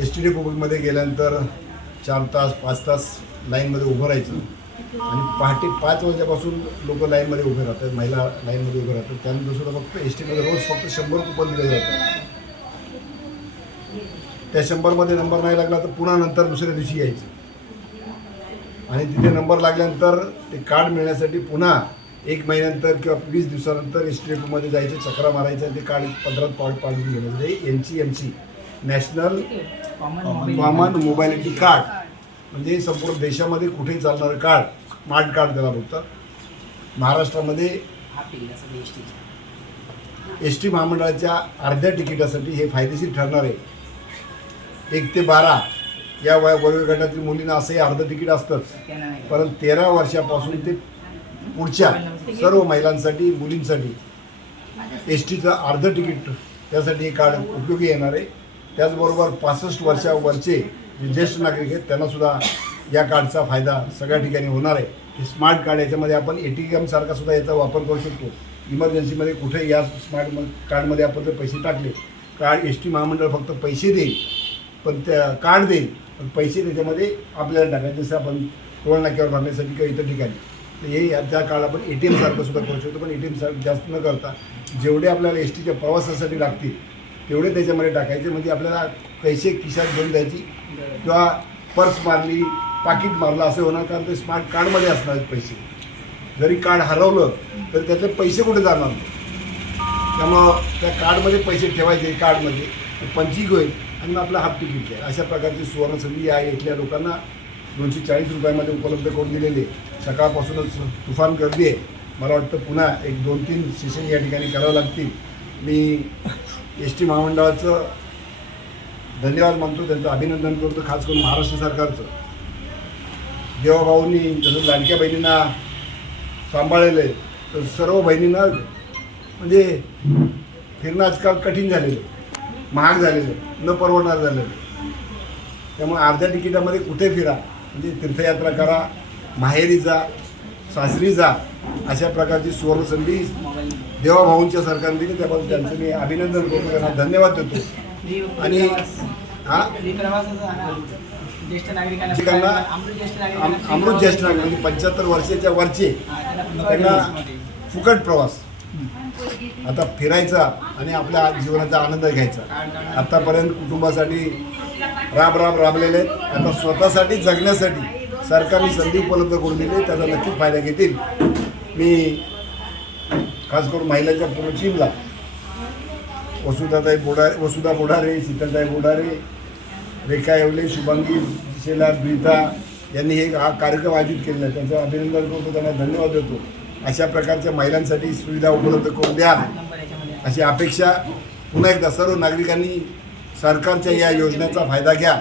S T डेपोमध्ये गेल्यानंतर 4 तास 5 तास लाईनमध्ये उभं राहायचं आणि पहाटे 5 वाजल्यापासून लोक लाईनमध्ये उभे राहतात, महिला लाईनमध्ये उभे राहतात. त्यानंतर सुद्धा फक्त एस टीमध्ये रोज फक्त 100 कुपन दिले जातात. त्या 100मध्ये नंबर नाही लागला तर पुन्हा नंतर दुसऱ्या दिवशी यायचं आणि तिथे नंबर लागल्यानंतर ते कार्ड मिळण्यासाठी पुन्हा 1 महिन्यानंतर किंवा 20 दिवसानंतर एस टी डेपोमध्ये जायचं, चक्रा मारायचं, ते कार्ड 15 पाडून घेण्याचं. ते NCMC नॅशनल कॉमन मोबायलिटी कार्ड म्हणजे संपूर्ण देशामध्ये कुठेही चालणारं कार्ड, स्मार्ट कार्ड त्याला बोलतात. महाराष्ट्रामध्ये एस टी महामंडळाच्या अर्ध्या तिकिटासाठी हे फायदेशीर ठरणार आहे. 1 ते 12 या वयोगटातील मुलींना असंही अर्धं तिकीट असतंच, परंतु 13 वर्षापासून ते पुढच्या सर्व महिलांसाठी, मुलींसाठी एस टीचं अर्धं तिकीट त्यासाठी हे कार्ड उपयोगी येणार आहे. त्याचबरोबर 65 वर्षावरचे जे ज्येष्ठ नागरिक आहेत त्यांनासुद्धा या कार्डचा फायदा सगळ्या ठिकाणी होणार आहे. हे स्मार्ट कार्ड याच्यामध्ये आपण ATM सारखा सुद्धा याचा वापर करू शकतो. इमर्जन्सीमध्ये कुठे या स्मार्ट कार्डमध्ये आपण जर पैसे टाकले, कार्ड एस टी महामंडळ फक्त पैसे देईल, पण त्या कार्ड देईल, पण पैसे त्याच्यामध्ये आपल्याला टाकायचे. जसं आपण टोल नाक्यावर भरण्यासाठी किंवा इतर ठिकाणी, तर हे त्या कार्ड आपण ATM सारखं सुद्धा करू शकतो. पण ATM सारखं जास्त न करता जेवढे आपल्याला एस टीच्या प्रवासासाठी लागतील तेवढे त्याच्यामध्ये टाकायचे. म्हणजे आपल्याला पैसे खिशात घेऊन द्यायची किंवा पर्स मारली, पाकिट मारलं असं होणार, कारण ते स्मार्ट कार्डमध्ये असणार आहेत पैसे. जरी कार्ड हरवलं तर त्यातले पैसे कुठे जाणार नाही. त्यामुळं त्या कार्डमध्ये पैसे ठेवायचे, कार्डमध्ये पंचिंग होईल आणि मग आपलं हाफ तिकीट आहे. अशा प्रकारची सुवर्णसंधी या इथल्या लोकांना 240 रुपयामध्ये उपलब्ध करून दिलेली आहे. सकाळपासूनच तुफान गर्दी आहे. मला वाटतं पुन्हा 1-2-3 सेशन या ठिकाणी करावं लागतील. मी एस टी महामंडळाचं धन्यवाद मानतो, त्यांचं अभिनंदन करतो, खास करून महाराष्ट्र सरकारचं. देवाभाऊंनी जसं लाडक्या बहिणींना सांभाळलेलं आहे, तर सर्व बहिणींना म्हणजे फिरणं आजकाल कठीण झालेलं आहे, महाग झालेलं आहे, न परवडणार झालेलं आहे. त्यामुळे अर्ध्या तिकिटामध्ये कुठे फिरा, म्हणजे तीर्थयात्रा करा, माहेरी जा, सासरी जा, अशा प्रकारची सुवर्णसंधी देवाभाऊंच्या सरकारने दिली. त्याबद्दल त्यांचं मी अभिनंदन करतो, त्यांना धन्यवाद देतो. आणि अमृत ज्येष्ठ नागरिक म्हणजे 75 वर्षाच्या वरचे त्यांना फुकट प्रवास आता फिरायचा आणि आपल्या जीवनाचा आनंद घ्यायचा. आतापर्यंत कुटुंबासाठी राबलेले आहेत, आता स्वतःसाठी जगण्यासाठी सरकारने संधी उपलब्ध करून दिली, त्याचा नक्कीच फायदा घेतील. मी खास करून महिलांच्या पूर्ण टीमला वसुधा बोडारे, शीतलताई बोडारे, रेखा येवले, शुभांगी शेलार, ब्रीता यांनी हे हा कार्यक्रम आयोजित केलेला आहे, त्यांचं अभिनंदन करतो, त्यांना धन्यवाद देतो. अशा प्रकारच्या महिलांसाठी सुविधा उपलब्ध करून द्या अशी अपेक्षा. पुन्हा एकदा सर्व नागरिकांनी सरकारच्या या योजनेचा फायदा घ्या.